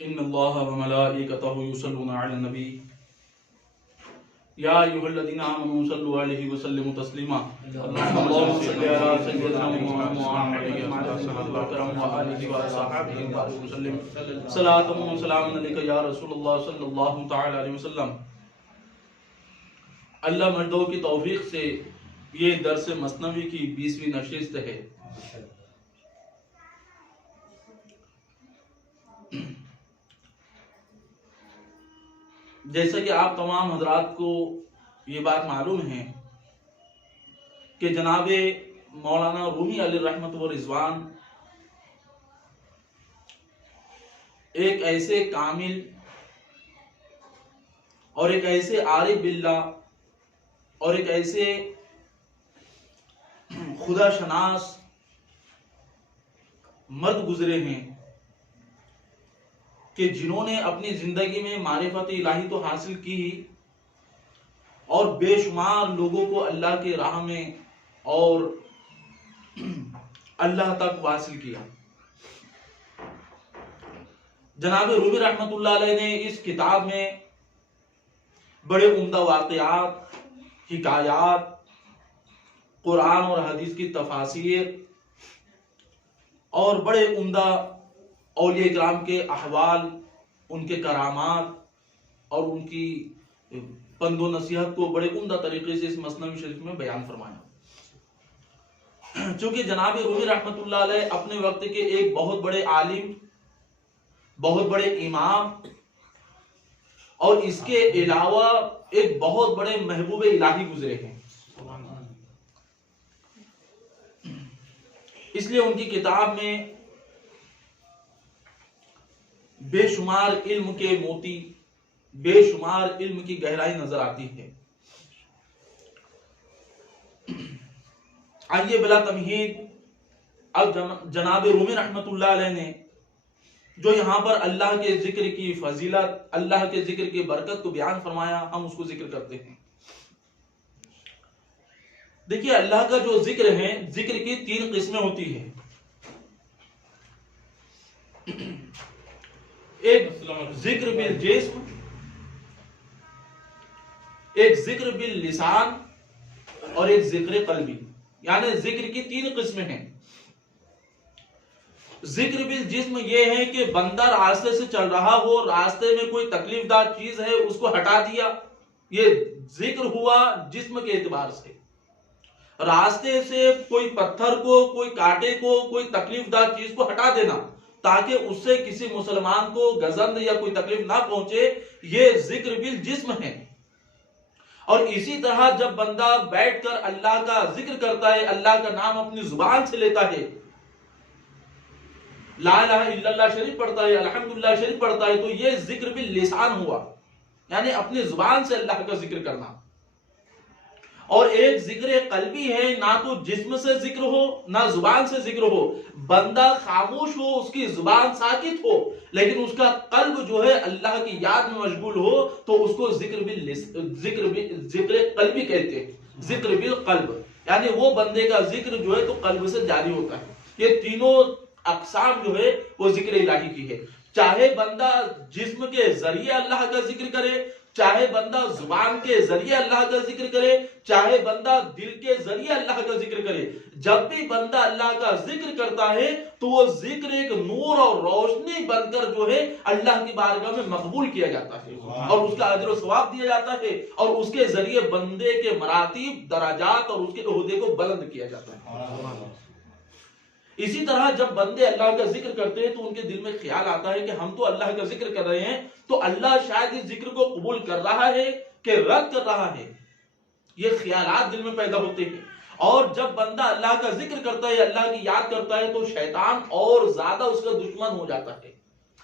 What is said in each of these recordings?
ان اللہ وملائکتہ یصلون علی النبی یا ایھا الذین آمنوا صلوا علیہ وسلموا تسلیما اللهم صل علی سیدنا محمد وعلى آلہ وصحبہ وسلم صلاۃ و سلام علیک یا رسول اللہ صلی اللہ تعالی علیہ وسلم۔ اللہ مردوں کی توفیق سے یہ درس مثنوی کی 20ویں نشست ہے۔ جیسا کہ آپ تمام حضرات کو یہ بات معلوم ہے کہ جناب مولانا رومی علیہ رحمت و رضوان ایک ایسے کامل اور ایک ایسے عارف باللہ اور ایک ایسے خدا شناس مرد گزرے ہیں کہ جنہوں نے اپنی زندگی میں معرفت الہی تو حاصل کی ہی اور بے شمار لوگوں کو اللہ کے راہ میں اور اللہ تک واصل کیا۔ جناب رومی رحمت اللہ علیہ نے اس کتاب میں بڑے عمدہ واقعات، حکایات، قرآن اور حدیث کی تفاسیر اور بڑے عمدہ اولیاء کرام کے احوال، ان کے کرامات اور ان کی پند و نصیحت کو بڑے عمدہ طریقے سے اس مثنوی شریف میں بیان فرمایا۔ چونکہ جناب رومی رحمت اللہ علیہ اپنے وقت کے ایک بہت بڑے عالم، بہت بڑے امام اور اس کے علاوہ ایک بہت بڑے محبوب الہی گزرے ہیں، اس لیے ان کی کتاب میں بے شمار علم کے موتی، بے شمار علم کی گہرائی نظر آتی ہے۔ آئیے بلا تمہید اب جناب رومی رحمت اللہ علیہ نے جو یہاں پر اللہ کے ذکر کی فضیلت، اللہ کے ذکر کی برکت کو بیان فرمایا، ہم اس کو ذکر کرتے ہیں۔ دیکھیے اللہ کا جو ذکر ہے، ذکر کی 3 قسمیں ہوتی ہیں۔ ایک ذکر بالجسم، ایک ذکر باللسان اور ایک ذکر قلبی، یعنی ذکر کی 3 قسمیں ہیں۔ ذکر بالجسم یہ ہے کہ بندہ راستے سے چل رہا ہو، راستے میں کوئی تکلیف دار چیز ہے اس کو ہٹا دیا، یہ ذکر ہوا جسم کے اعتبار سے۔ راستے سے کوئی پتھر کو، کوئی کانٹے کو، کوئی تکلیف دار چیز کو ہٹا دینا تاکہ اس سے کسی مسلمان کو گزند یا کوئی تکلیف نہ پہنچے، یہ ذکر بالجسم ہے۔ اور اسی طرح جب بندہ بیٹھ کر اللہ کا ذکر کرتا ہے، اللہ کا نام اپنی زبان سے لیتا ہے، لا الہ الا اللہ شریف پڑھتا ہے، الحمدللہ شریف پڑھتا ہے، تو یہ ذکر باللسان ہوا، یعنی اپنی زبان سے اللہ کا ذکر کرنا۔ اور ایک ذکر قلبی ہے، نہ تو جسم سے ذکر ہو نہ زبان سے ذکر ہو، بندہ خاموش ہو، اس کی زبان ساکت ہو، لیکن اس کا قلب جو ہے اللہ کی یاد میں مشغول ہو، تو اس کو ذکر قلبی کہتے ہیں۔ ذکر بالقلب یعنی وہ بندے کا ذکر جو ہے تو قلب سے جاری ہوتا ہے۔ یہ تینوں اقسام جو ہے وہ ذکر الہی کی ہے۔ چاہے بندہ جسم کے ذریعے اللہ کا ذکر کرے، چاہے بندہ زبان کے ذریعے اللہ کا ذکر کرے، چاہے بندہ دل کے ذریعے اللہ کا ذکر کرے، جب بھی بندہ اللہ کا ذکر کرتا ہے تو وہ ذکر ایک نور اور روشنی بن کر جو ہے اللہ کی بارگاہ میں مقبول کیا جاتا ہے اور اس کا اجر و ثواب دیا جاتا ہے، اور اس کے ذریعے بندے کے مراتب، درجات اور اس کے عہدے کو بلند کیا جاتا ہے۔ اسی طرح جب بندے اللہ کا ذکر کرتے ہیں تو ان کے دل میں خیال آتا ہے کہ ہم تو اللہ کا ذکر کر رہے ہیں، تو اللہ شاید اس ذکر کو قبول کر رہا ہے کہ رد کر رہا ہے، یہ خیالات دل میں پیدا ہوتے ہیں۔ اور جب بندہ اللہ کا ذکر کرتا ہے، اللہ کی یاد کرتا ہے، تو شیطان اور زیادہ اس کا دشمن ہو جاتا ہے،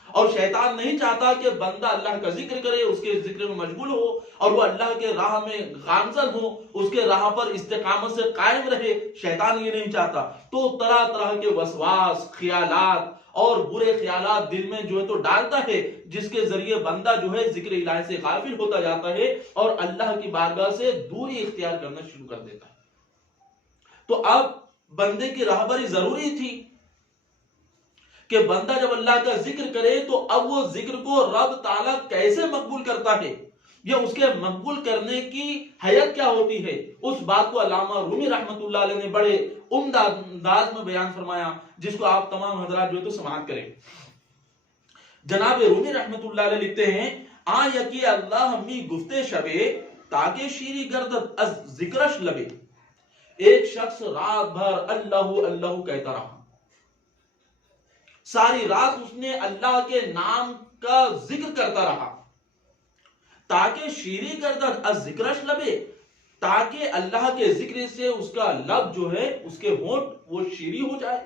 اور شیطان نہیں چاہتا کہ بندہ اللہ کا ذکر کرے، اس کے ذکر میں مشغول ہو اور وہ اللہ کے راہ میں گامزن ہو، اس کے راہ پر استقامت سے قائم رہے، شیطان یہ نہیں چاہتا۔ تو طرح طرح کے وسواس، خیالات اور برے خیالات دل میں جو ہے تو ڈالتا ہے، جس کے ذریعے بندہ جو ہے ذکر الہی سے غافل ہوتا جاتا ہے اور اللہ کی بارگاہ سے دوری اختیار کرنا شروع کر دیتا ہے۔ تو اب بندے کی راہبری ضروری تھی کہ بندہ جب اللہ کا ذکر کرے تو اب وہ ذکر کو رب تعالیٰ کیسے مقبول کرتا ہے، یا اس کے مقبول کرنے کی حیت کیا ہوتی ہے، اس بات کو علامہ رومی رحمت اللہ علیہ نے بڑے عمدہ انداز میں بیان فرمایا، جس کو آپ تمام حضرات جو ہے تو سماعت کریں۔ جناب رومی رحمت اللہ علیہ لکھتے ہیں، آ یکی اللہ ہمی گفتے شبے تاکہ شیری گردت از ذکرش لبے۔ ایک شخص رات بھر اللہ اللہ کہتا رہا، ساری رات اس نے اللہ کے نام کا ذکر کرتا رہا، تاکہ شیری گردت از ذکرش لبے، تاکہ اللہ کے ذکر سے اس کا لب جو ہے، اس کے ہونٹ وہ شیری ہو جائے۔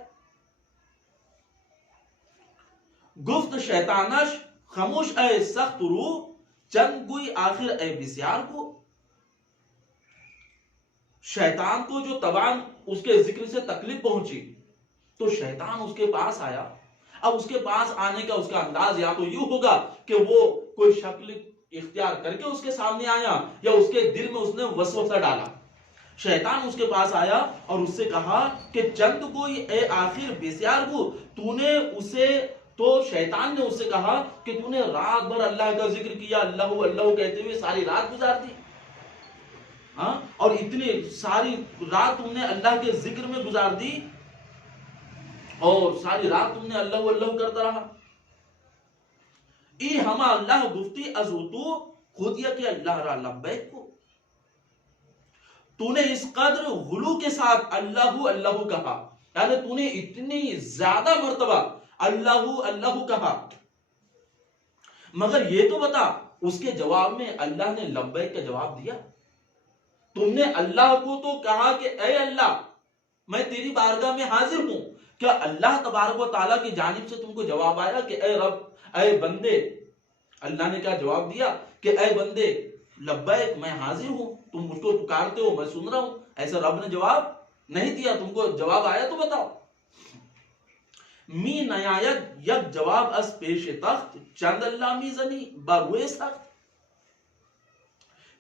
گفت شیطانش خاموش اے سخت رو، چند گوئی آخر اے بسیار کو۔ شیطان کو جو طبعاً اس کے ذکر سے تکلیف پہنچی تو شیطان اس کے پاس آیا۔ اب اس کے پاس آنے کا اس کا انداز یا تو یوں ہوگا کہ وہ کوئی شکل اختیار کر کے اس کے سامنے آیا، یا اس کے دل میں اس نے وسوسہ ڈالا۔ شیطان اس کے پاس آیا اور اس سے کہا کہ چند گوئی اے آخر بسیار کو، تو نے اسے، تو شیطان نے اس سے کہا کہ تو نے رات بھر اللہ کا ذکر کیا، اللہ اللہ کہتے ہوئے ساری رات گزار دی، ہاں، اور اتنی ساری رات تم نے اللہ کے ذکر میں گزار دی، اور ساری رات تم نے اللہ اللہ کرتا رہا۔ ای ہما اللہ گفتی ازو تو خود یا کہ اللہ را لبیک کو، تو نے اس قدر غلو کے ساتھ اللہ اللہ کہا، یعنی تو نے اتنی زیادہ مرتبہ اللہ اللہ کہا، مگر یہ تو بتا اس کے جواب میں اللہ نے لبیک کا جواب دیا؟ تم نے اللہ کو تو کہا کہ اے اللہ میں تیری بارگاہ میں حاضر ہوں، کیا اللہ تبارک و تعالیٰ کی جانب سے تم کو جواب آیا کہ اے رب، اے بندے؟ اللہ نے کیا جواب دیا کہ اے بندے لبیک میں حاضر ہوں، تم مجھ کو پکارتے ہو میں سن رہا ہوں، ایسا رب نے جواب نہیں دیا۔ تم کو جواب آیا تو بتاؤ۔ می نیایت یک جواب از پیش تخت، چند اللہ می زنی بروئے سخت۔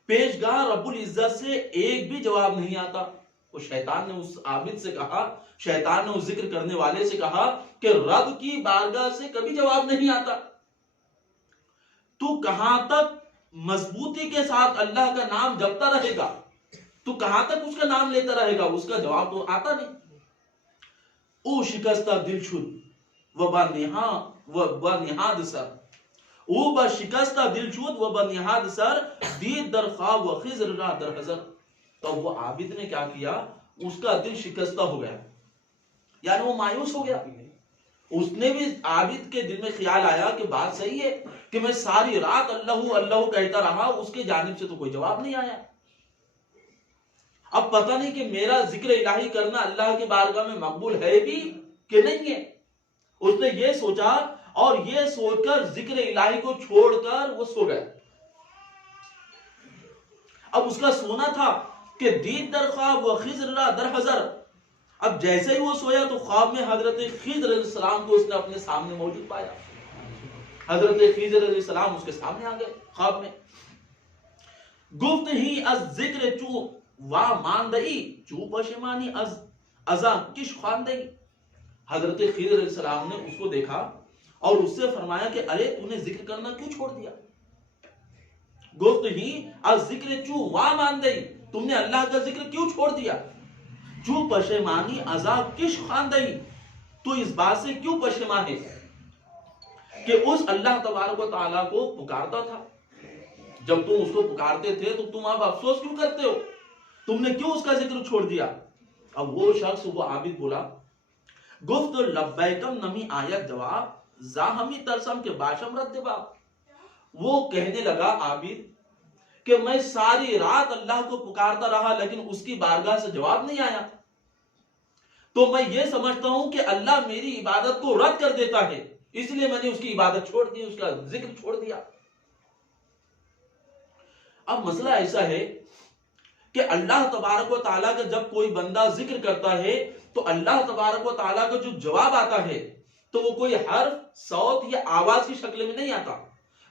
پیشگاہ رب العزت سے ایک بھی جواب نہیں آتا۔ وہ شیطان نے اس عابد سے کہا، شیطان نے اس ذکر کرنے والے سے کہا کہ رب کی بارگاہ سے کبھی جواب نہیں آتا، تو کہاں تک مضبوطی کے ساتھ اللہ کا نام جپتا رہے گا، تو کہاں تک اس کا نام لیتا رہے گا، اس کا جواب تو آتا نہیں۔ او شکستہ دل شد و با نہاد سر، او با شکستہ دل شد و با نہاد سر، دید در خواب و خضر را در حضر۔ تو وہ عابد نے کیا کیا، اس کا دل شکستہ ہو گیا، یعنی وہ مایوس ہو گیا۔ اس نے بھی، عابد کے دل میں خیال آیا کہ بات صحیح ہے کہ میں ساری رات اللہ اللہ کہتا رہا، اس کے جانب سے تو کوئی جواب نہیں آیا، اب پتہ نہیں کہ میرا ذکر الہی کرنا اللہ کی بارگاہ میں مقبول ہے بھی کہ نہیں ہے۔ اس نے یہ سوچا اور یہ سوچ کر ذکر الہی کو چھوڑ کر وہ سو گیا۔ اب اس کا سونا تھا کہ دید در خواب و خضر را در حضر، اب جیسے ہی وہ سویا تو خواب میں حضرت خضر علیہ السلام کو اس نے اپنے سامنے موجود پایا۔ حضرت خضر علیہ السلام اس کے سامنے آ گئے خواب میں۔ گفت ہی از ذکر چو وا ماندئی، چو پشیمانی از ازا کش خواندئی۔ حضرت خضر علیہ السلام نے اس کو دیکھا اور اس سے فرمایا کہ ارے تو نے ذکر کرنا کیوں چھوڑ دیا؟ گفت ہی از ذکر چو وا ماندئی، تم نے اللہ کا ذکر کیوں چھوڑ دیا؟ چو پشیمانی ازا کش خواندئی، تو اس بات سے کیوں پشیمان ہے کہ اس اللہ تبارک و تعالیٰ کو پکارتا تھا؟ جب تم اس کو پکارتے تھے تو تم اب افسوس کیوں کرتے ہو؟ تم نے کیوں اس کا ذکر چھوڑ دیا؟ اب وہ شخص، وہ عابد بولا، گفت لبیکم نمی آیت جواب، زاہمی ترسم کے باشم رد باب۔ وہ کہنے لگا عابد کہ میں ساری رات اللہ کو پکارتا رہا لیکن اس کی بارگاہ سے جواب نہیں آیا، تو میں یہ سمجھتا ہوں کہ اللہ میری عبادت کو رد کر دیتا ہے، اس لیے میں نے اس کی عبادت چھوڑ دی، اس کا ذکر چھوڑ دیا۔ اب مسئلہ ایسا ہے کہ اللہ تبارک و تعالیٰ کا جب کوئی بندہ ذکر کرتا ہے تو اللہ تبارک و تعالیٰ کا جو جواب آتا ہے تو وہ کوئی حرف، صوت یا آواز کی شکل میں نہیں آتا،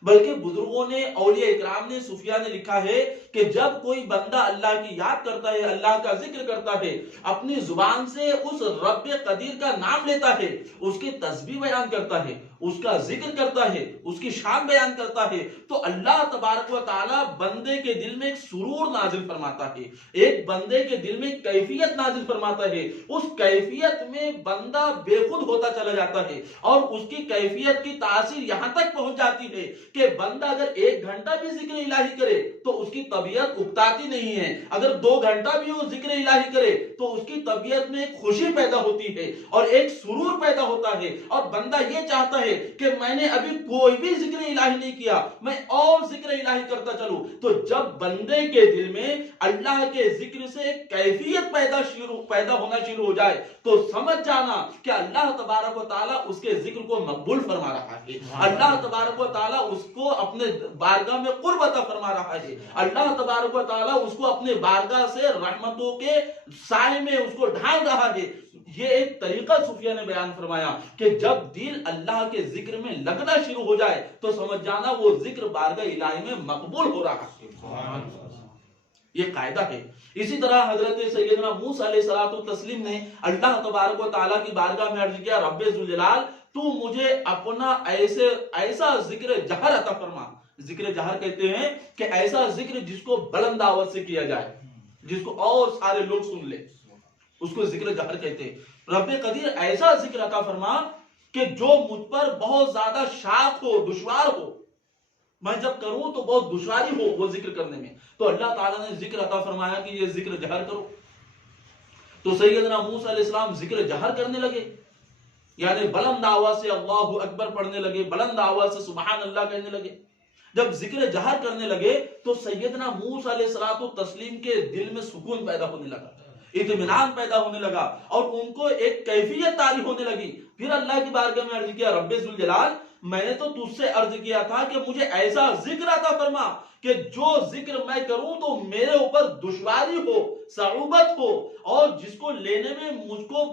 بلکہ بزرگوں نے، اولیاء اکرام نے، صوفیاء نے لکھا ہے کہ جب کوئی بندہ اللہ کی یاد کرتا ہے، اللہ کا ذکر کرتا ہے، اپنی زبان سے اس رب قدیر کا نام لیتا ہے، اس کی تسبیح بیان کرتا ہے، اس کا ذکر کرتا ہے، اس کی شان بیان کرتا ہے، تو اللہ تبارک و تعالی بندے کے دل میں ایک سرور نازل فرماتا ہے، ایک بندے کے دل میں کیفیت نازل فرماتا ہے، اس کیفیت میں بندہ بے خود ہوتا چلا جاتا ہے، اور اس کی کیفیت کی تاثیر یہاں تک پہنچ جاتی ہے کہ بندہ اگر 1 گھنٹہ بھی ذکر الہی کرے تو اس کی طبیعت اکتاتی نہیں ہے، اگر 2 گھنٹہ بھی وہ ذکر الہی کرے تو اس کی طبیعت میں ایک خوشی پیدا ہوتی ہے اور ایک سرور پیدا ہوتا ہے، اور بندہ یہ چاہتا ہے کہ میں نے ابھی کوئی بھی ذکر الہی نہیں کیا، میں اور ذکر الہی کرتا چلوں۔ تو جب بندے کے دل میں اللہ کے ذکر سے ایک کیفیت پیدا ہونا شروع ہو جائے تو سمجھ جانا کہ اللہ تبارک و تعالیٰ اس کے ذکر کو مقبول فرما رہا ہے، اللہ تبارک و تعالیٰ اس کو اپنے بارگاہ میں قرب عطا فرما رہا ہے، اللہ تبارک و تعالیٰ اس کو اپنے بارگاہ سے رحمتوں کے سائے میں اس کو ڈھال رہا ہے۔ یہ ایک طریقہ صوفیہ نے بیان فرمایا کہ جب دل اللہ کے ذکر میں لگنا شروع ہو جائے تو سمجھ جانا وہ ذکر بارگاہ الہی میں مقبول ہو رہا ہے۔ یہ قاعدہ ہے۔ اسی طرح حضرت سیدنا موسیٰ علیہ السلام نے اللہ تبارک و تعالیٰ کی بارگاہ میں عرض کیا، رب ذوالجلال تو مجھے اپنا ایسا ذکر جہر عطا فرما۔ ذکر جہر کہتے ہیں کہ ایسا ذکر جس کو بلند آواز سے کیا جائے، جس کو اور سارے لوگ سن لے، اس کو ذکر جہر کہتے ہیں۔ رب قدیر ایسا ذکر عطا فرما کہ جو مجھ پر بہت زیادہ شاق ہو، دشوار ہو، میں جب کروں تو بہت دشواری ہو وہ ذکر کرنے میں، تو اللہ تعالیٰ نے ذکر عطا فرمایا کہ یہ ذکر جہر کرو۔ تو سیدنا موسیٰ علیہ السلام ذکر جہر کرنے لگے، یعنی بلند آواز سے اللہ اکبر پڑھنے لگے، بلند آواز سے سبحان اللہ کہنے لگے۔ جب ذکر جہر کرنے لگے تو سیدنا موسیٰ علیہ السلام کے دل میں سکون پیدا ہونے لگا، اطمینان پیدا ہونے لگا، اور ان کو ایک کیفیت طاری ہونے لگی۔ پھر اللہ کی بارگاہ میں عرض کیا، رب ذوالجلال میں نے تو تجھ سے عرض کیا تھا کہ مجھے ایسا ذکر عطا فرما کہ جو ذکر میں کروں تو میرے اوپر دشواری ہو، صعوبت ہو، اور جس کو لینے میں مجھ کو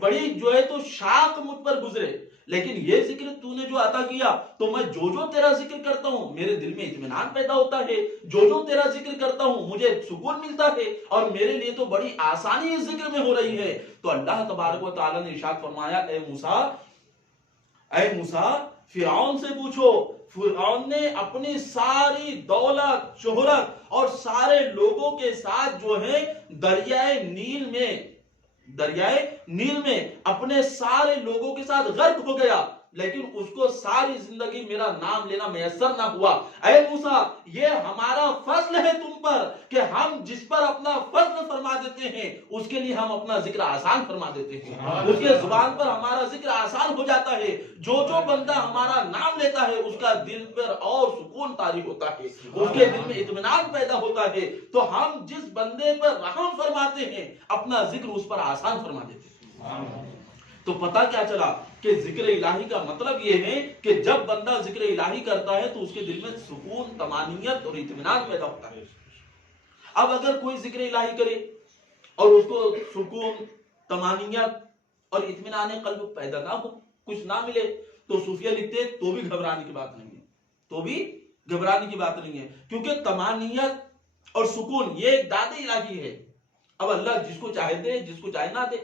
بڑی جو ہے تو شاق مجھ پر گزرے، لیکن یہ ذکر تو نے جو عطا کیا تو میں جو تیرا ذکر کرتا ہوں میرے دل میں اطمینان پیدا ہوتا ہے، جو تیرا ذکر کرتا ہوں مجھے سکون ملتا ہے، اور میرے لیے تو بڑی آسانی اس ذکر میں ہو رہی ہے۔ تو اللہ تبارک و تعالیٰ نے ارشاد فرمایا، اے موسیٰ فرعون سے پوچھو۔ فرعون نے اپنی ساری دولت، شہرت اور سارے لوگوں کے ساتھ جو ہے دریائے نیل میں اپنے سارے لوگوں کے ساتھ غرق ہو گیا، لیکن اس کو ساری زندگی میرا نام لینا میسر نہ ہوا۔ اے موسیٰ یہ ہمارا فضل ہے تم پر کہ ہم جس پر اپنا فضل فرما دیتے ہیں اس کے لیے ہم اپنا ذکر آسان فرما دیتے ہیں، اس کے زبان پر ہمارا ذکر آسان ہو جاتا ہے، جو بندہ ہمارا نام لیتا ہے اس کا دل پر اور سکون طاری ہوتا ہے، اس کے دل میں اطمینان پیدا ہوتا ہے۔ تو ہم جس بندے پر رحم فرماتے ہیں اپنا ذکر اس پر آسان فرما دیتے ہیں۔ تو پتہ کیا چلا کہ ذکر الہی کا مطلب یہ ہے کہ جب بندہ ذکر الہی کرتا ہے تو اس کے دل میں سکون، طمانینت اور اطمینان پیدا ہوتا ہے۔ اب اگر کوئی ذکر الہی کرے اور اس کو سکون، طمانینت اور اطمینان قلب پیدا نہ ہو، کچھ نہ ملے، تو صوفیہ لکھتے ہیں تو بھی گھبرانے کی بات نہیں ہے، کیونکہ طمانینت اور سکون یہ ایک داد الہی ہے۔ اب اللہ جس کو چاہے دے، جس کو چاہے نہ دے،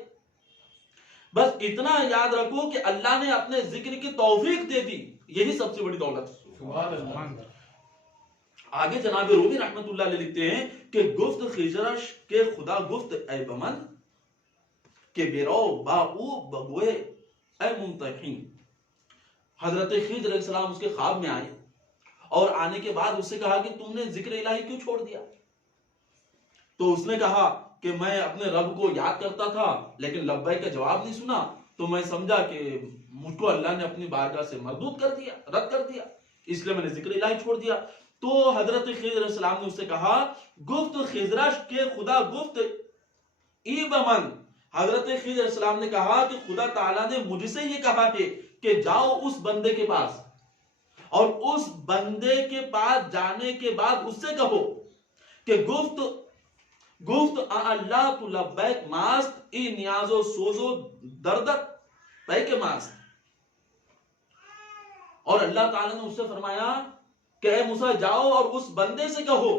بس اتنا یاد رکھو کہ اللہ نے اپنے ذکر کی توفیق دے دی، یہی سب سے بڑی دولت ہے۔ آگے جناب رومی رحمت اللہ علیہ لکھتے ہیں کہ گفت خجرش کے خدا گفت اے بمن کہ بیرو باو بگوے اے ممتحین۔ حضرت خضر علیہ السلام اس کے خواب میں آئے اور آنے کے بعد اس سے کہا کہ تم نے ذکر الہی کیوں چھوڑ دیا؟ تو اس نے کہا کہ میں اپنے رب کو یاد کرتا تھا لیکن لبیک کا جواب نہیں سنا، تو میں سمجھا کہ مجھ کو اللہ نے اپنی بارگاہ سے مردود کر دیا، رد کر دیا، اس لیے میں نے ذکر الہی چھوڑ دیا۔ تو حضرت خضر علیہ السلام نے اس سے کہا گفت خضرش کے خدا گفت ای بمن۔ حضرت خضر علیہ السلام نے کہا کہ خدا تعالیٰ نے مجھ سے یہ کہا کہ جاؤ اس بندے کے پاس، اور اس بندے کے پاس جانے کے بعد اس سے کہو کہ گفت اللہ تو لبیک ماست ای نیاز و سوز و دردت بیک ماست۔ اور اللہ تعالیٰ نے اس سے فرمایا کہ اے موسیٰ جاؤ اور اس بندے سے کہو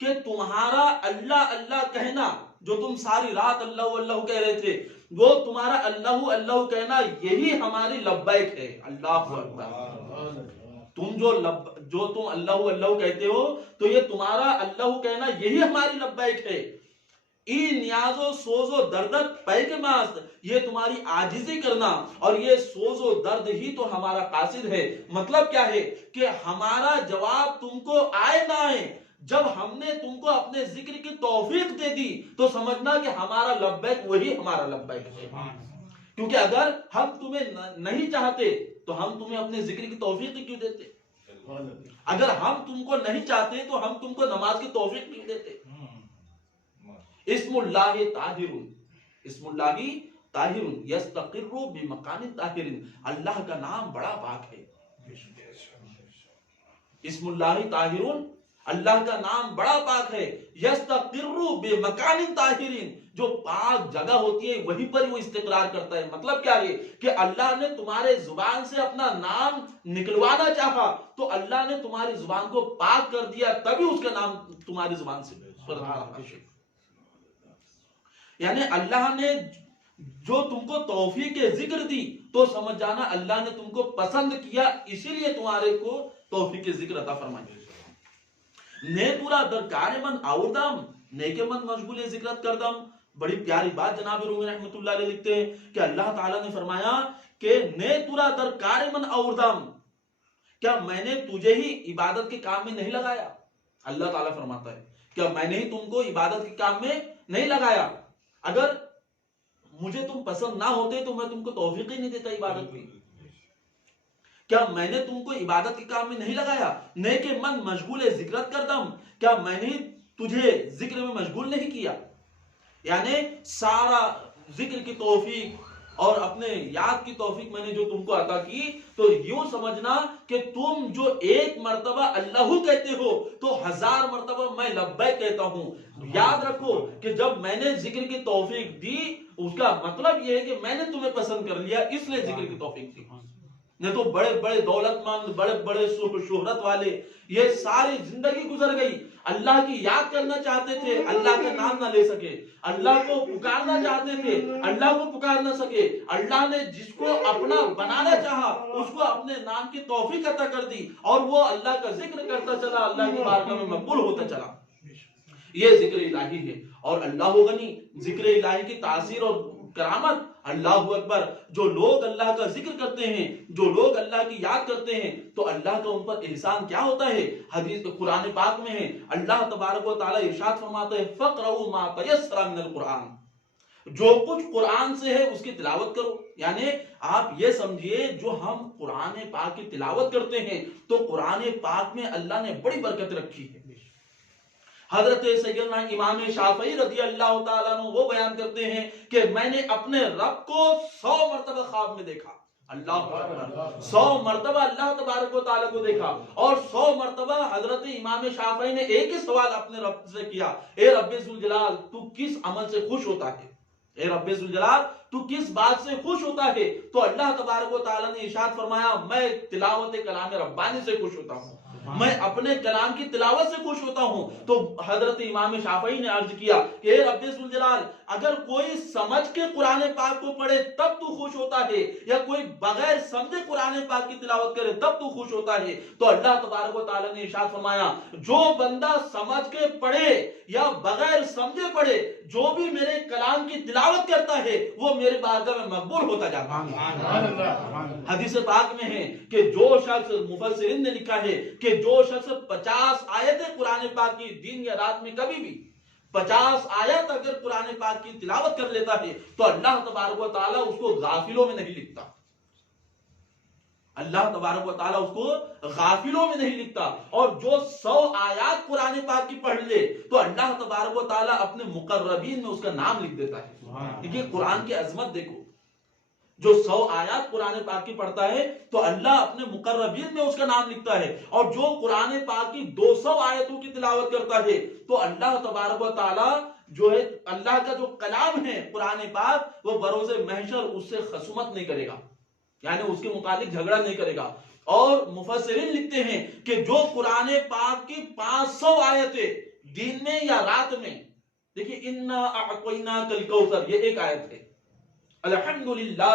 کہ تمہارا اللہ اللہ کہنا، جو تم ساری رات اللہ اللہ کہہ رہے تھے، وہ تمہارا اللہ اللہ کہنا یہی ہماری لبیک ہے۔ اللہ اکبر۔ تم جو تم اللہ اللہ کہتے ہو تو یہ تمہارا اللہ کہنا یہی ہماری لبیک ہے۔ ای نیاز و سوز و دردت پے کے ماست، یہ تمہاری عاجزی کرنا اور یہ سوز و درد ہی تو ہمارا قاصد ہے۔ مطلب کیا ہے کہ ہمارا جواب تم کو آئے نہ آئے، جب ہم نے تم کو اپنے ذکر کی توفیق دے دی تو سمجھنا کہ ہمارا لبیک وہی ہمارا لبیک ہے۔ کیونکہ اگر ہم تمہیں نہیں چاہتے تو ہم تمہیں اپنے ذکر کی توفیق کیوں دیتے؟ اگر ہم تم کو نہیں چاہتے تو ہم تم کو نماز کی توفیق کیوں دیتے؟ اسم اللہ طاہر، اسم اللہ طاہر یستقر بمکان طاہر، اللہ کا نام بڑا پاک ہے۔ اسم اللہ طاہر، اللہ کا نام بڑا پاک ہے۔ یستقر بمکان طاہر، جو پاک جگہ ہوتی ہے وہیں پر وہ استقرار کرتا ہے۔ مطلب کیا ہے کہ اللہ نے تمہارے زبان سے اپنا نام نکلوانا چاہا تو اللہ نے تمہاری زبان کو پاک کر دیا، تبھی اس کا نام تمہاری زبان سے یعنی اللہ نے جو تم کو توفیق ذکر دی تو سمجھ جانا اللہ نے تم کو پسند کیا، اسی لیے تمہارے کو توفیق ذکر عطا فرمائی۔ نے پورا درکار من آوردم، نیک من مشغول ذکرت کردم۔ بڑی پیاری بات جناب رومی رحمت اللہ علیہ لکھتے ہیں کہ اللہ تعالیٰ نے فرمایا کہ نے پورا درکار من آوردم، کیا میں نے تجھے ہی عبادت کے کام میں نہیں لگایا؟ اللہ تعالیٰ فرماتا ہے کیا میں نے ہی تم کو عبادت کے کام میں نہیں لگایا؟ اگر مجھے تم پسند نہ ہوتے تو میں تم کو توفیق ہی نہیں دیتا عبادت کی۔ کیا میں نے تم کو عبادت کے کام میں نہیں لگایا؟ نیک من مشغول ذکرت کردم، کیا میں نے تجھے ذکر میں مشغول نہیں کیا؟ یعنی سارا ذکر کی توفیق اور اپنے یاد کی توفیق میں نے جو تم کو عطا کی، تو یوں سمجھنا کہ تم جو ایک مرتبہ اللہ کہتے ہو تو 1000 مرتبہ میں لبیک کہتا ہوں۔ یاد رکھو کہ جب میں نے ذکر کی توفیق دی اس کا مطلب یہ ہے کہ میں نے تمہیں پسند کر لیا، اس لیے ذکر کی توفیق دی۔ نہیں تو بڑے بڑے دولت مند، بڑے بڑے شہرت والے، یہ ساری زندگی گزر گئی، اللہ کی یاد کرنا چاہتے تھے، اللہ کا نام نہ لے سکے، اللہ کو پکارنا چاہتے تھے، اللہ کو پکار نہ سکے۔ اللہ نے جس کو اپنا بنانا چاہا اس کو اپنے نام کی توفیق عطا کر دی، اور وہ اللہ کا ذکر کرتا چلا، اللہ کی بارگاہ میں مقبول ہوتا چلا۔ یہ ذکر الہی ہے، اور اللہ غنی، ذکر الہی کی تاثیر اور کرامت، اللہ اکبر۔ جو لوگ اللہ کا ذکر کرتے ہیں، جو لوگ اللہ کی یاد کرتے ہیں، تو اللہ کا ان پر احسان کیا ہوتا ہے؟ حدیث قرآن پاک میں ہے، اللہ تبارک و تعالی ارشاد فرماتا ہے فَقْرَؤُوا مَا تَيَسَّرَ مِنَ الْقُرْآنِ، جو کچھ قرآن سے ہے اس کی تلاوت کرو۔ یعنی آپ یہ سمجھیے جو ہم قرآن پاک کی تلاوت کرتے ہیں تو قرآن پاک میں اللہ نے بڑی برکت رکھی ہے۔ حضرت سیدنا امام شافعی رضی اللہ تعالیٰ عنہ وہ بیان کرتے ہیں کہ میں نے اپنے رب کو 100 مرتبہ خواب میں دیکھا۔ اللہ اکبر، 100 مرتبہ اللہ تبارک و تعالیٰ کو دیکھا، اور 100 مرتبہ حضرت امام شافعی نے ایک ہی سوال اپنے رب سے کیا، اے رب ذوالجلال تو کس عمل سے خوش ہوتا ہے؟ اے رب ذوالجلال تو کس بات سے خوش ہوتا ہے؟ تو اللہ تبارک و تعالیٰ نے ارشاد فرمایا میں تلاوت کلام ربانی سے خوش ہوتا ہوں، میں اپنے کلام کی تلاوت سے خوش ہوتا ہوں۔ تو حضرت امام شافعی نے عرض کیا کہ اے رب ذوالجلال اگر کوئی سمجھ کے قرآن پاک کو پڑھے تب تو خوش ہوتا ہے، یا کوئی بغیر سمجھے قرآن پاک کی تلاوت کرے تب تو خوش ہوتا ہے؟ تو اللہ تبارک و تعالیٰ نے ارشاد فرمایا جو بندہ سمجھ کے پڑھے یا بغیر سمجھے پڑھے، جو بھی میرے کلام کی تلاوت کرتا ہے وہ میرے بارگاہ میں مقبول ہوتا جاتا ہے۔ حدیث پاک میں ہے کہ جو شخص، مفسرین نے لکھا ہے کہ جو شخص 50 آیتیں قرآن پاک کی دن یا رات میں کبھی بھی 50 آیت اگر قرآن پاک کی تلاوت کر لیتا ہے تو اللہ تبارک و تعالیٰ اس کو غافلوں میں نہیں لکھتا، اللہ تبارک و تعالیٰ اس کو غافلوں میں نہیں لکھتا۔ اور جو 100 آیات قرآن پاک کی پڑھ لے تو اللہ تبارک و تعالیٰ اپنے مقربین میں اس کا نام لکھ دیتا ہے۔ دیکھیے قرآن کی عظمت دیکھو، جو 100 آیات قرآن پاک کی پڑھتا ہے تو اللہ اپنے مقربین میں اس کا نام لکھتا ہے، اور جو قرآن پاک کی 200 آیتوں کی تلاوت کرتا ہے تو اللہ تبارک و تعالی جو ہے اللہ کا جو کلام ہے قرآن پاک وہ بروز محشر اس سے خصومت نہیں کرے گا، یعنی اس کے متعلق جھگڑا نہیں کرے گا۔ اور مفسرین لکھتے ہیں کہ جو قرآن پاک کی 500 آیتیں دن میں یا رات میں، دیکھیے انا اعطیناک الکوثر یہ ایک آیت ہے، الحمدللہ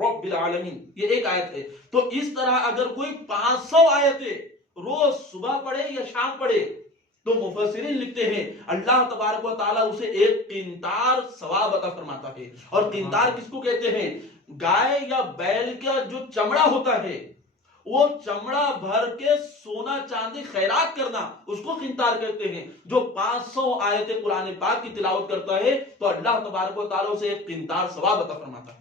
رب العالمین یہ ایک آیت ہے، تو اس طرح اگر کوئی 500 آیتیں روز صبح پڑھے یا شام پڑھے تو مفسرین لکھتے ہیں اللہ تبارک و تعالیٰ اسے ایک قنطار ثواب عطا فرماتا ہے۔ اور قنطار کس کو کہتے ہیں؟ گائے یا بیل کا جو چمڑا ہوتا ہے وہ چمڑا بھر کے سونا چاندی خیرات کرنا اس کو قنطار کہتے ہیں۔ جو 500 آیت قرآن پاک کی تلاوت کرتا ہے تو اللہ تبارک و تعالیٰ اسے ایک قنطار ثواب عطا فرماتا ہے۔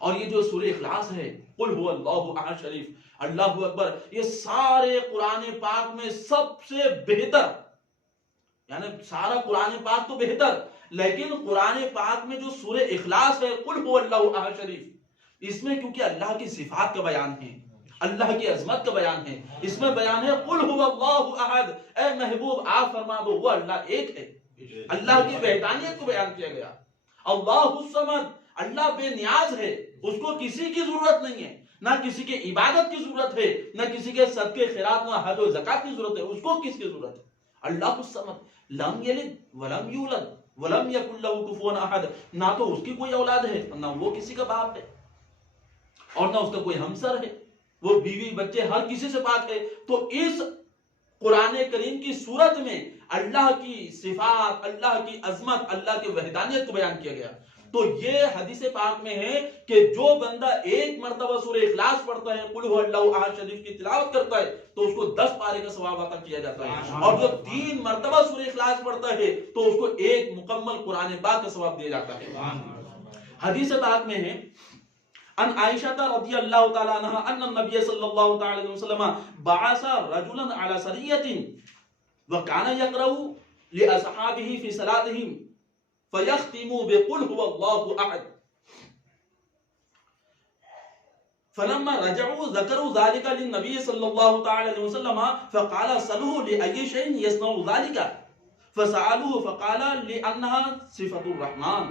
اور یہ جو سورہ اخلاص ہے، قل هو اللہ احد شریف، اللہ اکبر، یہ سارے قرآن پاک میں سب سے بہتر، یعنی سارا قرآن پاک تو بہتر، لیکن قرآن پاک میں جو سورہ اخلاص ہے قل هو اللہ احد شریف، اس میں کیونکہ اللہ کی صفات کا بیان ہے، اللہ کی عظمت کا بیان ہے، اس میں بیان ہے قل هو اللہ احد، اے محبوب آپ فرما دو وہ اللہ ایک ہے، اللہ کی وحدانیت کو بیان کیا گیا۔ اللہ الصمد، اللہ بے نیاز ہے، اس کو کسی کی ضرورت نہیں ہے، نہ کسی کے عبادت کی ضرورت ہے، نہ کسی کے صدقے خیرات نہ حج و زکات کی ضرورت ہے، اس کو کس کی ضرورت ہے؟ اللہ الصمد لم یلد ولم یولد ولم یکن لہ کفوا احد، نہ تو اس کی کوئی اولاد ہے نہ وہ کسی کا باپ ہے اور نہ اس کا کوئی ہمسر ہے، وہ بیوی بچے ہر کسی سے پاک ہے۔ تو اس قرآن کریم کی صورت میں اللہ کی صفات، اللہ کی عظمت، اللہ کی وحدانیت کو بیان کیا گیا۔ تو یہ حدیث پاک میں ہے کہ جو بندہ ایک مرتبہ سورہ اخلاص پڑھتا ہے، قل هو اللہ احد شریف کی تلاوت کرتا ہے تو اس کو 10 پارے کا ثواب عطا کیا جاتا ہے، اور جو 3 مرتبہ سورہ اخلاص پڑھتا ہے تو اس کو ایک مکمل قرآن پاک کا ثواب دیا جاتا ہے۔ حدیث پاک میں ہے ان عائشہ رضی اللہ تعالی عنہا ان النبی صلی اللہ تعالی علیہ وسلم بعث رجلا على سریۃ وكان يقرأ لاصحابه في صلاتهم فيختموا بقل هو الله احد، فلما رجعوا ذكروا ذلك للنبي صلى الله تعالى عليه وسلم فقال سألوه لأي شيء يصنع ذلك، فسألوه فقال لأنها صفة الرحمن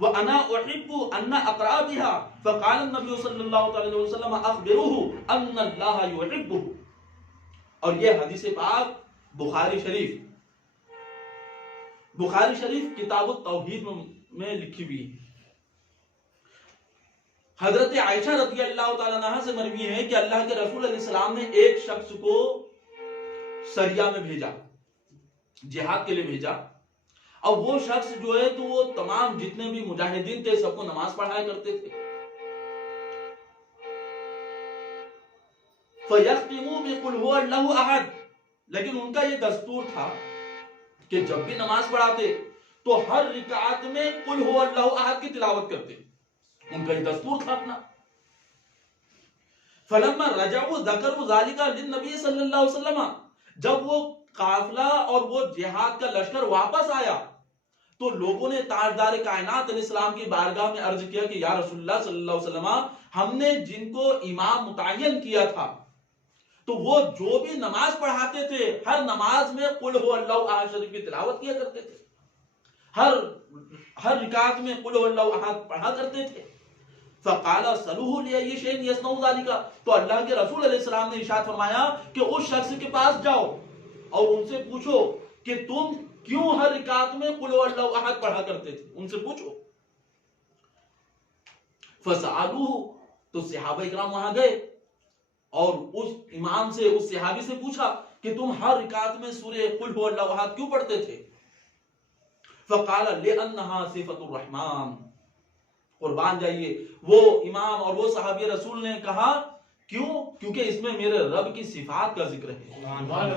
وأنا أحب أن أقرأ بها، فقال النبي صلى الله عليه وسلم أخبروه أن الله يحبه۔ اور یہ حدیث پاک بخاری شریف کتاب التوحید میں لکھی ہوئی ہے۔ حضرت عائشہ رضی اللہ تعالیٰ عنہ سے مروی ہے کہ اللہ کے رسول علیہ السلام نے ایک شخص کو سریہ میں بھیجا، جہاد کے لیے بھیجا، اور وہ شخص جو ہے تو وہ تمام جتنے بھی مجاہدین تھے سب کو نماز پڑھایا کرتے تھے۔ فَيَخْتِمُوا بِقُلْ هُوَ اللَّهُ أَحَدٌ، لیکن ان کا یہ دستور تھا کہ جب بھی نماز پڑھاتے تو ہر رکعت میں قل هو اللہ احد کی تلاوت کرتے، ان کا یہ دستور تھا اپنا۔ فلما رجعوا ذکروا ذلك للنبي صلی اللہ علیہ وسلم، جب وہ قافلہ اور وہ جہاد کا لشکر واپس آیا تو لوگوں نے تاجدار کائنات علیہ السلام کی بارگاہ میں عرض کیا کہ یا رسول اللہ صلی اللہ علیہ وسلم، ہم نے جن کو امام متعین کیا تھا تو وہ جو بھی نماز پڑھاتے تھے ہر نماز میں قل هو اللہ احد شریف کی تلاوت کیا کرتے تھے، ہر رکعت میں قل هو اللہ احد پڑھا کرتے تھے۔ فقال سلوه لأي شيء يصنع ذلك، تو اللہ کے رسول علیہ السلام نے ارشاد فرمایا کہ اس شخص کے پاس جاؤ اور ان سے پوچھو کہ تم کیوں ہر رکعت میں قل هو اللہ احد پڑھا کرتے تھے، ان سے پوچھو۔ فسألوه، تو صحابہ اکرام وہاں گئے اور اس امام سے، اس صحابی سے پوچھا کہ تم ہر رکعت میں سورہ قل هو اللہ احد کیوں پڑھتے تھے؟ فقال لأنها صفة الرحمن، قربان جائیے، وہ امام اور وہ صحابی رسول نے کہا کیوں؟ کیونکہ اس میں میرے رب کی صفات کا ذکر ہے،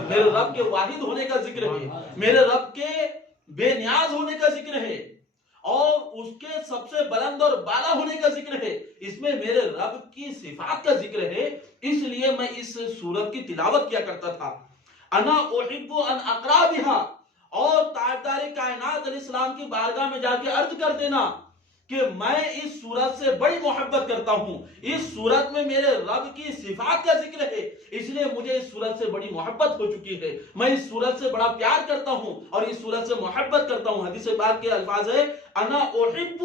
میرے رب کے واحد ہونے کا ذکر ہے، میرے رب کے بے نیاز ہونے کا ذکر ہے، اور اس کے سب سے بلند اور بالا ہونے کا ذکر ہے، اس میں میرے رب کی صفات کا ذکر ہے، اس لیے میں اس سورت کی تلاوت کیا کرتا تھا۔ انا احب ان اقرا بها، اور تاجدار کائنات علیہ السلام کی بارگاہ میں جا کے عرض کر دینا کہ میں اس سورت سے بڑی محبت کرتا ہوں، اس سورت میں میرے رب کی صفات کا ذکر ہے، اس لیے مجھے اس سورت سے بڑی محبت ہو چکی ہے، میں اس سورت سے بڑا پیار کرتا ہوں اور اس سورت سے محبت کرتا ہوں۔ حدیث پاک کے الفاظ ہے انا احب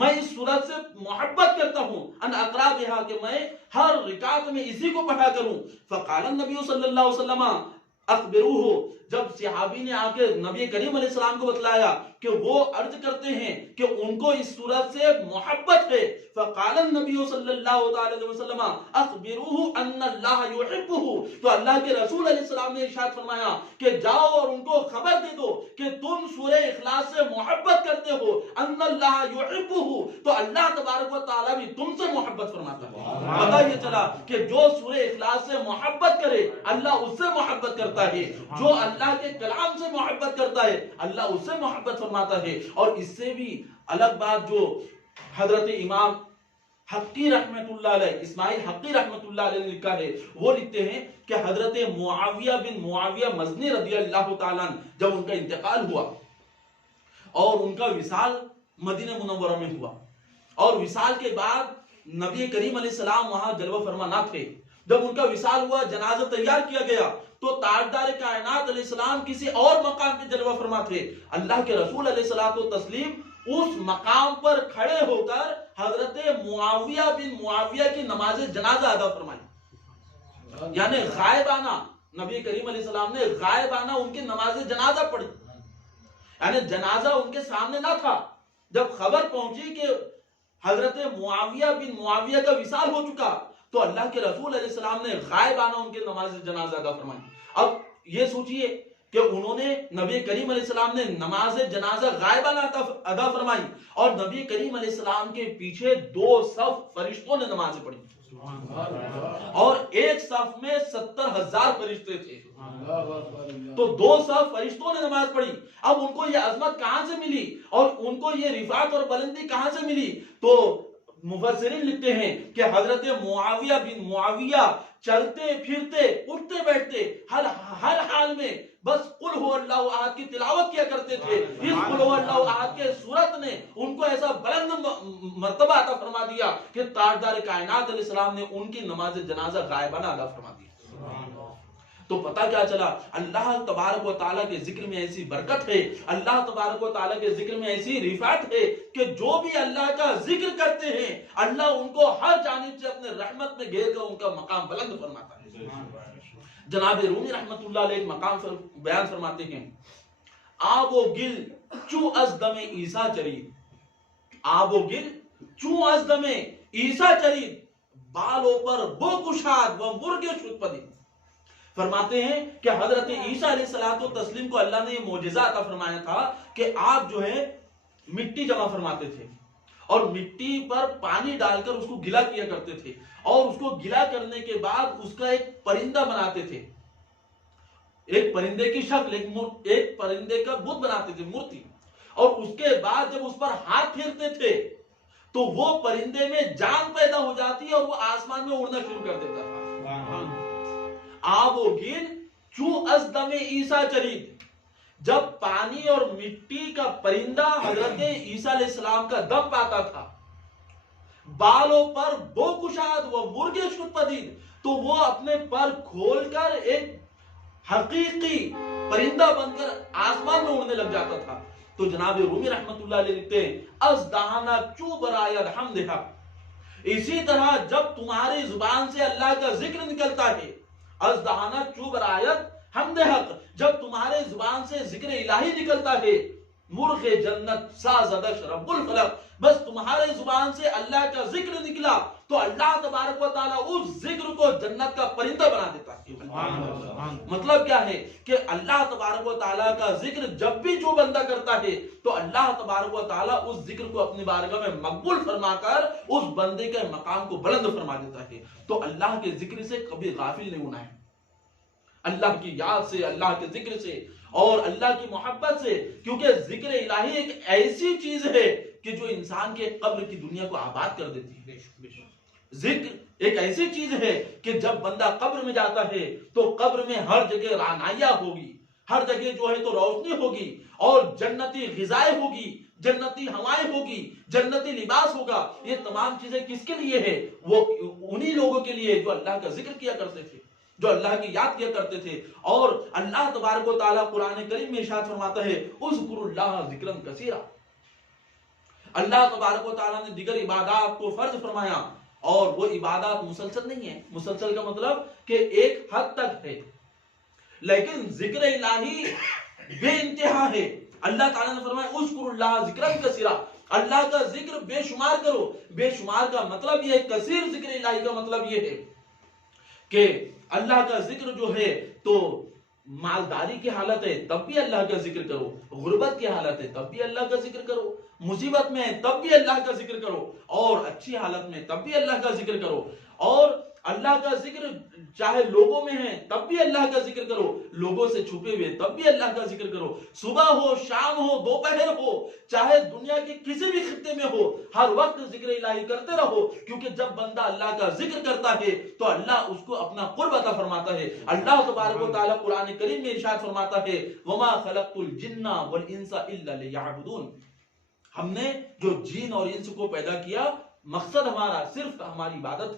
میں اس سورت سے محبت کرتا ہوں ان اقرا بہا کہ میں ہر رکعت میں اسی کو پڑھا کروں. فقال النبی صلی اللہ علیہ وسلم اخبروہ، جب صحابی نے آ کے نبی کریم علیہ السلام کو بتلایا کہ وہ عرض کرتے ہیں کہ ان کو اس سورت سے محبت ہے. فقال النبی صلی اللہ علیہ وسلم اخبروہ ان اللہ یحبہ، تو اللہ کے رسول علیہ السلام نے ارشاد فرمایا کہ جاؤ اور ان کو خبر دے دو کہ تم سورہ اخلاص سے محبت کرتے ہو. ان اللہ یحبہ، تو اللہ تبارک و تعالی بھی تم سے محبت فرماتا ہے. پتہ یہ چلا کہ جو سورہ اخلاص سے محبت کرے اللہ اس سے محبت کرتا ہے، جو اللہ کے کلام سے محبت کرتا ہے اللہ اس سے محبت فرماتا ہے. اور اس سے بھی الگ بات جو حضرت امام حقی رحمت اللہ علیہ، اسماعیل حقی رحمت اللہ علیہ نے لکھا ہے، وہ لکھتے ہیں کہ حضرت معاویہ بن معاویہ مزنی رضی اللہ تعالیٰ جب ان کا انتقال ہوا اور ان کا وصال مدینہ منورہ میں ہوا، اور وصال کے بعد نبی کریم علیہ السلام وہاں جلوہ فرما نہ تھے. جب ان کا وصال ہوا، جنازہ تیار کیا گیا، تو تاجدار کائنات علیہ السلام کسی اور مقام پہ جلوہ فرما تھے. اللہ کے رسول علیہ الصلوۃ والتسلیم اس مقام پر کھڑے ہو کر حضرت معاویہ بن معاویہ کی نماز جنازہ ادا فرمائی. یعنی غائبانہ نبی کریم علیہ السلام نے غائبانہ ان کی نماز جنازہ پڑھی. یعنی جنازہ ان کے سامنے نہ تھا. جب خبر پہنچی کہ حضرت معاویہ بن معاویہ کا وصال ہو چکا تو اللہ کے رسول علیہ السلام نے غائبانہ ان کے نماز جنازہ ادا فرمائی. اب یہ سوچئے کہ انہوں نے نبی کریم علیہ السلام نے نماز جنازہ غائبانہ ادا فرمائی اور نبی کریم علیہ السلام کے پیچھے 2 صف فرشتوں نے نماز پڑھی اور ایک صف میں 70,000 فرشتے تھے. تو 2 صف فرشتوں نے نماز پڑھی. اب ان کو یہ عظمت کہاں سے ملی اور ان کو یہ رفعت اور بلندی کہاں سے ملی؟ تو مفسرین لکھتے ہیں کہ حضرت معاویہ بن معاویہ چلتے پھرتے اٹھتے بیٹھتے ہر حال میں بس قل هو اللہ احد کی تلاوت کیا کرتے تھے. اس قل هو اللہ احد کے سورت نے ان کو ایسا بلند مرتبہ عطا فرما دیا کہ تاجدار کائنات علیہ السلام نے ان کی نماز جنازہ غائبانہ ادا فرما دی. تو پتہ کیا چلا؟ اللہ تبارک و تعالیٰ کے ذکر میں ایسی برکت ہے، اللہ تبارک و تعالیٰ کے ذکر میں ایسی رفعت ہے کہ جو بھی اللہ کا ذکر کرتے ہیں اللہ ان کو ہر جانب سے اپنے رحمت میں گھیر کر ان کا مقام بلند فرماتا ہے. جناب رومی رحمت اللہ علیہ مقام بیان فرماتے ہیں، آب و گل چو از دم عیسیٰ چرید، آب و گل چو از دم عیسیٰ چرید، بالوں پر بو کشاد و مرغ شد پدید. فرماتے ہیں کہ حضرت عیسیٰ علیہ الصلوۃ والتسلیم کو اللہ نے یہ معجزہ عطا فرمایا تھا کہ آپ جو ہے مٹی جمع فرماتے تھے اور مٹی پر پانی ڈال کر اس کو گلا کیا کرتے تھے اور اس کو گلا کرنے کے بعد اس کا ایک پرندہ بناتے تھے، ایک پرندے کی شکل، ایک پرندے کا بت بناتے تھے مورتی، اور اس کے بعد جب اس پر ہاتھ پھیرتے تھے تو وہ پرندے میں جان پیدا ہو جاتی اور وہ آسمان میں اڑنا شروع کر دیتا تھا. آب و گل چو از دم عیسیٰ چرید، جب پانی اور مٹی کا پرندہ حضرت عیسیٰ علیہ السلام کا دم پاتا تھا، بالوں پر بو کشاد و مرغ شد پدید، تو وہ اپنے پر کھول کر ایک حقیقی پرندہ بن کر آسمان میں اڑنے لگ جاتا تھا. تو جناب رومی رحمت اللہ علیہ لکھتے ہیں از دہانا چو برآید حمد حق، اسی طرح جب تمہاری زبان سے اللہ کا ذکر نکلتا ہے، از دہانا چو برآید حمد حق، جب تمہارے زبان سے ذکر الہی نکلتا ہے، مرغ جنت سازدش رب الفلق، بس تمہارے زبان سے اللہ کا ذکر نکلا تو اللہ تبارک و تعالیٰ اس ذکر کو جنت کا پرندہ بنا دیتا ہے. مطلب کیا ہے کہ اللہ تبارک و تعالیٰ کا ذکر جب بھی جو بندہ کرتا ہے تو اللہ تبارک و تعالیٰ اس ذکر کو اپنی بارگاہ میں مقبول فرما کر اس بندے کے مقام کو بلند فرما دیتا ہے. تو اللہ کے ذکر سے کبھی غافل نہیں ہونا ہے، اللہ کی یاد سے، اللہ کے ذکر سے اور اللہ کی محبت سے، کیونکہ ذکر الہی ایک ایسی چیز ہے کہ جو انسان کے قبر کی دنیا کو آباد کر دیتی ہے. ذکر ایک ایسی چیز ہے کہ جب بندہ قبر میں جاتا ہے تو قبر میں ہر جگہ رعنائیاں ہوگی، ہر جگہ جو ہے تو روشنی ہوگی اور جنتی غذائیں ہوگی، جنتی ہوائیں ہوگی، جنتی لباس ہوگا. یہ تمام چیزیں کس کے لیے ہے؟ وہ انہی لوگوں کے لیے جو اللہ کا ذکر کیا کرتے تھے، جو اللہ کی یاد کیا کرتے تھے. اور اللہ تبارک و تعالیٰ قرآن کریم میں ارشاد فرماتا ہے اذکروا اللہ ذکرا کثیرا، اللہ تبارک و تعالیٰ نے دیگر عبادات کو فرض فرمایا اور وہ عبادات مسلسل نہیں ہے. مسلسل کا مطلب کہ ایک حد تک ہے، لیکن ذکر الہی بے انتہا ہے. اللہ تعالیٰ نے فرمایا اذکروا اللہ ذکرا کثیرا، اللہ کا ذکر بے شمار کرو. بے شمار کا مطلب یہ ہے، کثیر ذکر الہی کا مطلب یہ ہے کہ اللہ کا ذکر جو ہے تو مالداری کی حالت ہے تب بھی اللہ کا ذکر کرو، غربت کی حالت ہے تب بھی اللہ کا ذکر کرو، مصیبت میں ہے تب بھی اللہ کا ذکر کرو، اور اچھی حالت میں تب بھی اللہ کا ذکر کرو. اور اللہ کا ذکر چاہے لوگوں میں ہے تب بھی اللہ کا ذکر کرو، لوگوں سے چھپے ہوئے تب بھی اللہ کا ذکر کرو. صبح ہو، شام ہو، دوپہر ہو، چاہے دنیا کے کسی بھی خطے میں ہو، ہر وقت ذکر الہی کرتے رہو. کیونکہ جب بندہ اللہ کا ذکر کرتا ہے تو اللہ اس کو اپنا قرب عطا فرماتا ہے. اللہ تبارک و تعالیٰ قرآن کریم میں ارشاد فرماتا ہے وما خلقت الجن والانس الا لیعبدون، ہم نے جو جن اور انس کو پیدا کیا مقصد ہمارا صرف ہماری عبادت.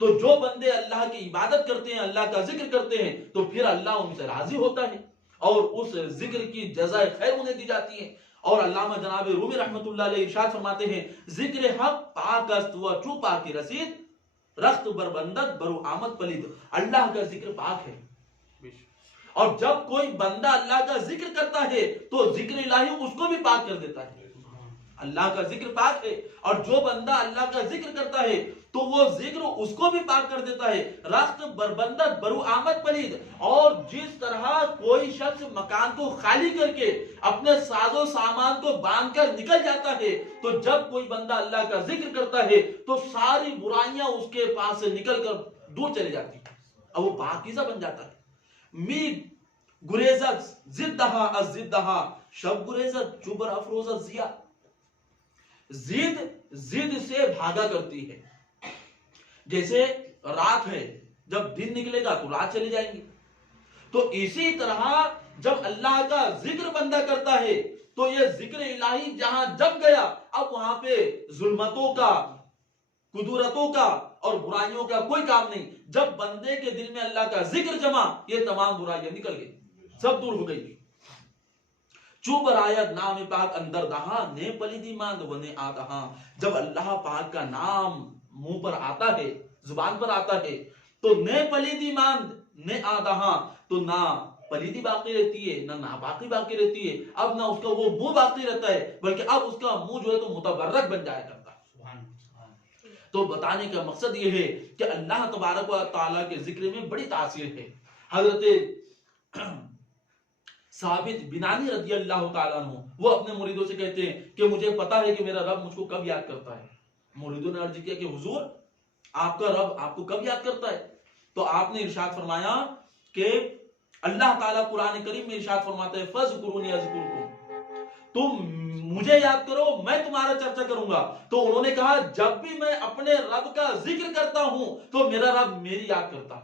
تو جو بندے اللہ کی عبادت کرتے ہیں، اللہ کا ذکر کرتے ہیں، تو پھر اللہ ان سے راضی ہوتا ہے اور اس ذکر کی جزائے خیر انہیں دی جاتی ہے. اور علامہ جناب رومی رحمت اللہ علیہ ارشاد فرماتے ہیں ذکر حق پاک است و چو پاک رسید رخت بربندت برو آمد پلید. اللہ کا ذکر پاک ہے، اور جب کوئی بندہ اللہ کا ذکر کرتا ہے تو ذکر الہی اس کو بھی پاک کر دیتا ہے. اللہ کا ذکر پاک ہے، اور جو بندہ اللہ کا ذکر کرتا ہے تو وہ ذکر اس کو بھی پاک کر دیتا ہے. رخت بربندت برو آمد پلید، اور جس طرح کوئی شخص مکان کو خالی کر کے اپنے ساز و سامان کو باندھ کر نکل جاتا ہے، تو جب کوئی بندہ اللہ کا ذکر کرتا ہے تو ساری برائیاں اس کے پاس سے نکل کر دور چلی جاتی ہیں اور وہ پاکیزہ بن جاتا ہے. می گریزت زدہا از زدہا شب گریزت چبر افروزت زیا. زد سے بھاگا کرتی ہے، جیسے رات ہے جب دن نکلے گا تو رات چلی جائیں گی. تو اسی طرح جب اللہ کا ذکر بندہ کرتا ہے تو یہ ذکر الہی جہاں جب گیا اب وہاں پہ ظلمتوں کا، قدرتوں کا اور برائیوں کا کوئی کام نہیں. جب بندے کے دل میں اللہ کا ذکر جمع یہ تمام برائیاں نکل گئی، سب دور ہو گئی. چوب رایت نام پاک اندر دہاں نے پلیدی ماند ونے آدہاں. جب اللہ پاک کا نام منہ پر آتا ہے، زبان پر آتا ہے، تو نے پلیدی ماند نے آدہاں، تو نہ پلیدی باقی رہتی ہے نہ ناپاکی باقی رہتی ہے. اب نہ اس کا وہ منہ باقی رہتا ہے بلکہ اب اس کا منہ جو ہے تو متبرک بن جایا کرتا ہے. تو بتانے کا مقصد یہ ہے کہ اللہ تبارک و تعالیٰ کے ذکر میں بڑی تاثیر ہے. حضرت ثابت بنانی رضی اللہ تعالیٰ عنہ وہ اپنے مریدوں سے کہتے ہیں کہ مجھے پتا ہے کہ میرا رب مجھ کو کب یاد کرتا ہے. مریدوں نے عرض کیا کہ حضور آپ کا رب آپ کو کب یاد کرتا ہے؟ تو آپ نے ارشاد فرمایا کہ اللہ تعالیٰ قرآن کریم میں ارشاد فرماتا ہے فَاذْكُرُونِي أَذْكُرْكُمْ، تم مجھے یاد کرو میں تمہارا چرچا کروں گا. تو انہوں نے کہا جب بھی میں اپنے رب کا ذکر کرتا ہوں تو میرا رب میری یاد کرتا ہے.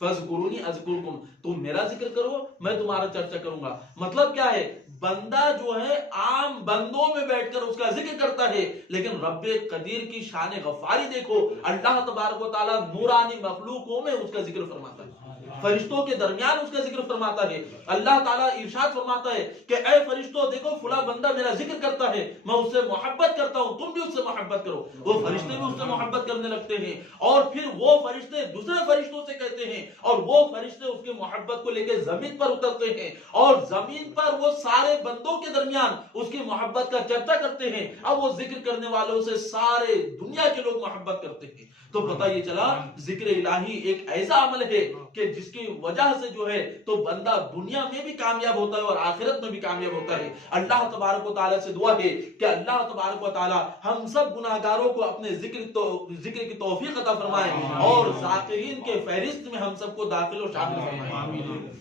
فَاذْكُرُونِي أَذْكُرْكُمْ، تم میرا ذکر کرو میں تمہارا چرچا کروں گا. مطلب کیا ہے؟ بندہ جو ہے عام بندوں میں بیٹھ کر اس کا ذکر کرتا ہے، لیکن رب قدیر کی شان غفاری دیکھو، اللہ تبارک و تعالیٰ نورانی مخلوقوں میں اس کا ذکر فرماتا ہے، فرشتوں کے درمیان اس کا ذکر فرماتا ہے. اللہ تعالیٰ ارشاد فرماتا ہے کہ اے فرشتوں دیکھو فلاں بندہ میرا ذکر کرتا ہے، میں اس سے محبت کرتا ہوں، تم بھی اس سے محبت کرو. وہ فرشتے بھی اس سے محبت کرنے لگتے ہیں، اور پھر وہ فرشتے دوسرے فرشتوں سے کہتے ہیں، اور وہ فرشتے اس کی محبت کو لے کے زمین پر اترتے ہیں، اور زمین پر وہ سارے بندوں کے درمیان اس کی محبت کا چرچا کرتے ہیں. اب وہ ذکر کرنے والوں سے سارے دنیا کے لوگ محبت کرتے ہیں. تو پتہ یہ چلا ذکر الہی ایک ایسا عمل ہے کہ جس کی وجہ سے جو ہے تو بندہ دنیا میں بھی کامیاب ہوتا ہے اور آخرت میں بھی کامیاب ہوتا ہے. اللہ تبارک و تعالیٰ سے دعا ہے کہ اللہ تبارک و تعالیٰ ہم سب گناہگاروں کو اپنے ذکر کی توفیق عطا فرمائے اور ذاکرین کے فہرست میں ہم سب کو داخل و شامل فرمائے.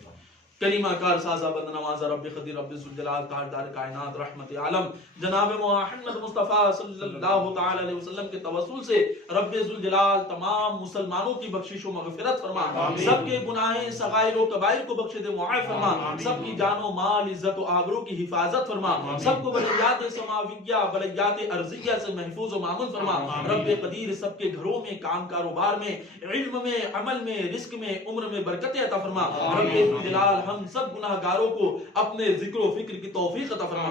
کریمہ کار سازہ بند نوازہ رب قدیر رب ذوالجلال تاجدار کائنات رحمت عالم جناب محمد مصطفیٰ صلی اللہ تعالی علیہ وسلم کے توسل سے رب ذوالجلال تمام مسلمانوں کی بخشش و مغفرت فرما، سب کے گناہیں صغائر و کبائر کو بخش دے معاف فرما، سب کی جان و مال عزت و آبرو کی حفاظت فرما، سب کو بلیات سماویہ بلیات ارضیہ سے محفوظ و مامن فرما. رب قدیر سب کے گھروں میں، کام کاروبار میں، علم میں، عمل میں، رزق میں، عمر میں برکت عطا فرما. رب ذوالجلال ہم سب گناہگاروں کو اپنے ذکر و فکر کی توفیق عطا فرما.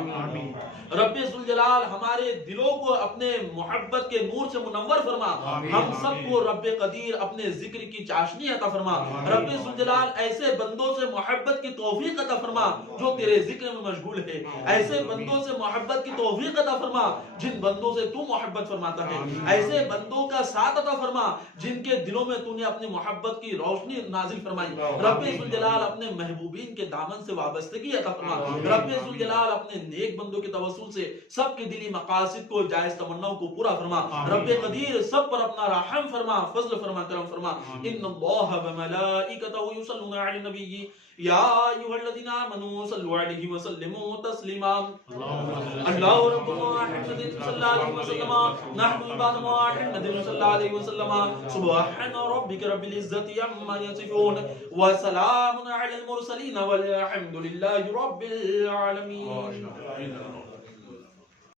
رب ذوالجلال ہمارے دلوں کو اپنے محبت کے نور سے منور فرما. ہم سب کو رب قدیر اپنے ذکر کی چاشنی عطا فرما. رب ذوالجلال ایسے بندوں سے محبت کی توفیق عطا فرما جو تیرے ذکر میں مشغول ہے. ایسے بندوں سے محبت کی توفیق عطا فرما جن بندوں سے تو محبت فرماتا ہے. ایسے بندوں کا ساتھ عطا فرما جن کے دلوں میں تو نے اپنی محبت کی روشنی نازل فرمائی. رب ذوالجلال اپنے محبوبین کے دامن سے وابستگی عطا فرما. رب ذوالجلال اپنے نیک بندوں کے توسل سے سب کے دلی مقاصد کو جائز تمناؤں کو پورا فرما. رب قدیر سب پر اپنا رحم فرما, فضل فرما, کرم فرما. ان اللہ وملائکتہ یصلون علی النبی یا ایھا الذین آمنوا صلوا علیہ وسلموا تسلیما. اللہ ربنا محمد صلی اللہ علیہ وسلم نحن عباد محمد صلی اللہ علیہ وسلم. سبحان ربک رب العزۃ عما یصفون وسلام علی المرسلین والحمد للہ رب العالمین.